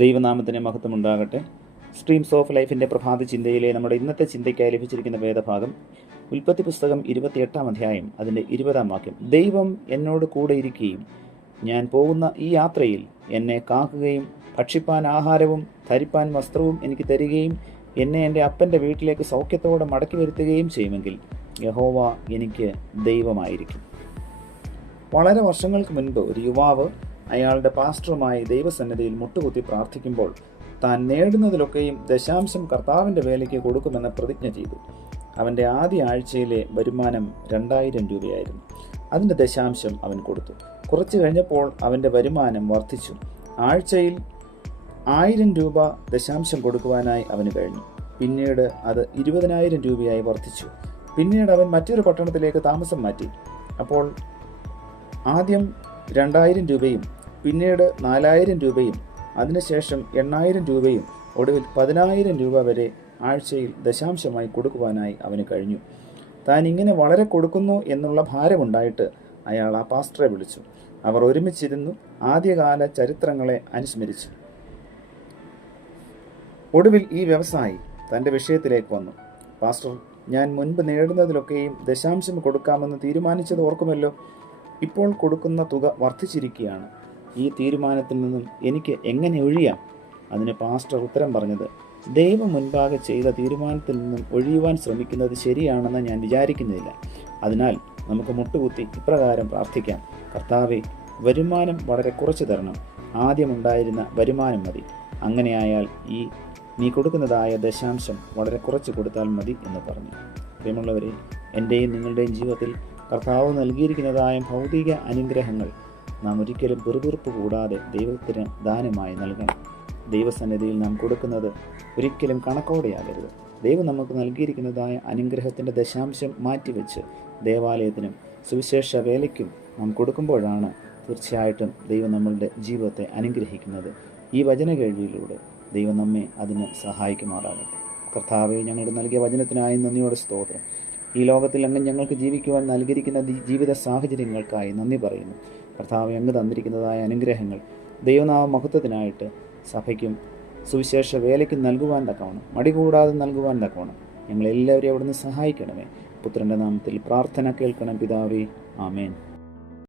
ദൈവനാമത്തിന് മഹത്വമുണ്ടാകട്ടെ. Streams of ലൈഫിൻ്റെ പ്രഭാത ചിന്തയിലെ നമ്മുടെ ഇന്നത്തെ ചിന്തയ്ക്കായി ലഭിച്ചിരിക്കുന്ന വേദഭാഗം ഉൽപ്പത്തി പുസ്തകം 28 അധ്യായം അതിൻ്റെ 20 വാക്യം. ദൈവം എന്നോട് കൂടെ ഇരിക്കുകയും ഞാൻ പോകുന്ന ഈ യാത്രയിൽ എന്നെ കാക്കുകയും ഭക്ഷിപ്പാൻ ആഹാരവും ധരിപ്പാൻ വസ്ത്രവും എനിക്ക് തരികയും എന്നെ എൻ്റെ അപ്പൻ്റെ വീട്ടിലേക്ക് സൗഖ്യത്തോടെ മടക്കി വരുത്തുകയും ചെയ്യുമെങ്കിൽ യഹോവ എനിക്ക് ദൈവമായിരിക്കും. വളരെ വർഷങ്ങൾക്ക് മുൻപ് ഒരു യുവാവ് അയാളുടെ പാസ്റ്ററുമായി ദൈവസന്നിധിയിൽ മുട്ടുകുത്തി പ്രാർത്ഥിക്കുമ്പോൾ താൻ നേടുന്നതിലൊക്കെയും ദശാംശം കർത്താവിൻ്റെ വേലയ്ക്ക് കൊടുക്കുമെന്ന് പ്രതിജ്ഞ ചെയ്തു. അവൻ്റെ ആദ്യ ആഴ്ചയിലെ വരുമാനം 2000 രൂപയായിരുന്നു. അതിൻ്റെ ദശാംശം അവൻ കൊടുത്തു. കുറച്ചു കഴിഞ്ഞപ്പോൾ അവൻ്റെ വരുമാനം വർദ്ധിച്ചു. ആഴ്ചയിൽ 1000 രൂപ ദശാംശം കൊടുക്കുവാനായി അവന് കഴിഞ്ഞു. പിന്നീട് അത് 20,000 രൂപയായി വർദ്ധിച്ചു. പിന്നീട് അവൻ മറ്റൊരു പട്ടണത്തിലേക്ക് താമസം മാറ്റി. അപ്പോൾ ആദ്യം 2000 രൂപയും പിന്നീട് 4000 രൂപയും അതിനുശേഷം 8000 രൂപയും ഒടുവിൽ 10,000 രൂപ വരെ ആഴ്ചയിൽ ദശാംശമായി കൊടുക്കുവാനായി അവന് കഴിഞ്ഞു. താൻ ഇങ്ങനെ വളരെ കൊടുക്കുന്നു എന്നുള്ള ഭാരമുണ്ടായിട്ട് അയാൾ ആ പാസ്റ്ററെ വിളിച്ചു. അവർ ഒരുമിച്ചിരുന്നു ആദ്യകാല ചരിത്രങ്ങളെ അനുസ്മരിച്ചു. ഒടുവിൽ ഈ വ്യവസായി തൻ്റെ വിഷയത്തിലേക്ക് വന്നു. പാസ്റ്റർ, ഞാൻ മുൻപ് നേടുന്നതിലൊക്കെയും ദശാംശം കൊടുക്കാമെന്ന് തീരുമാനിച്ചത് ഓർക്കുമല്ലോ. ഇപ്പോൾ കൊടുക്കുന്ന തുക വർദ്ധിച്ചിരിക്കുകയാണ്. ഈ തീരുമാനത്തിൽ നിന്നും എനിക്ക് എങ്ങനെ ഒഴിയാം? അതിന് പാസ്റ്റർ ഉത്തരം പറഞ്ഞത്, ദൈവം മുൻപാകെ ചെയ്ത തീരുമാനത്തിൽ നിന്നും ഒഴിയുവാൻ ശ്രമിക്കുന്നത് ശരിയാണെന്ന് ഞാൻ വിചാരിക്കുന്നില്ല. അതിനാൽ നമുക്ക് മുട്ടുകുത്തി ഇപ്രകാരം പ്രാർത്ഥിക്കാം: കർത്താവേ, വരുമാനം വളരെ കുറച്ച് തരണം. ആദ്യമുണ്ടായിരുന്ന വരുമാനം മതി. അങ്ങനെയായാൽ നീ കൊടുക്കുന്നതായ ദശാംശം വളരെ കുറച്ച് കൊടുത്താൽ മതി എന്ന് പറഞ്ഞു. പ്രിയമുള്ളവരെ, എൻ്റെയും നിങ്ങളുടെയും ജീവിതത്തിൽ കർത്താവ് നൽകിയിരിക്കുന്നതായ ഭൗതിക അനുഗ്രഹങ്ങൾ നാം ഒരിക്കലും പിറുപിറുപ്പ് കൂടാതെ ദൈവത്തിന് ദാനമായി നൽകണം. ദൈവസന്നിധിയിൽ നാം കൊടുക്കുന്നത് ഒരിക്കലും കണക്കോടെയാകരുത്. ദൈവം നമുക്ക് നൽകിയിരിക്കുന്നതായ അനുഗ്രഹത്തിൻ്റെ ദശാംശം മാറ്റിവെച്ച് ദേവാലയത്തിനും സുവിശേഷ വേലയ്ക്കും നാം കൊടുക്കുമ്പോഴാണ് തീർച്ചയായിട്ടും ദൈവം നമ്മളുടെ ജീവിതത്തെ അനുഗ്രഹിക്കുന്നത്. ഈ വചന കേൾവിയിലൂടെ ദൈവം നമ്മെ അതിന് സഹായിക്കുമാറാകട്ടെ. കർത്താവെ, ഞങ്ങൾക്ക് നൽകിയ വചനത്തിനായി നന്ദിയോടെ സ്തോത്രം. ഈ ലോകത്തിൽ അങ്ങ് ഞങ്ങൾക്ക് ജീവിക്കുവാൻ നൽകിയിരിക്കുന്ന ജീവിത സാഹചര്യങ്ങൾക്കായി നന്ദി പറയുന്നു. കർത്താവെ, അങ്ങ് തന്നിരിക്കുന്നതായ അനുഗ്രഹങ്ങൾ ദൈവനാമ മഹത്വത്തിനായിട്ട് സഭയ്ക്കും സുവിശേഷ വേലയ്ക്കും നൽകുവാൻ തക്കവണ്ണം, മടികൂടാതെ നൽകുവാൻ തക്കവണ്ണം ഞങ്ങളെല്ലാവരെയും അവിടുന്ന് സഹായിക്കണമേ. പുത്രൻ്റെ നാമത്തിൽ പ്രാർത്ഥന കേൾക്കണം പിതാവേ. ആമേൻ.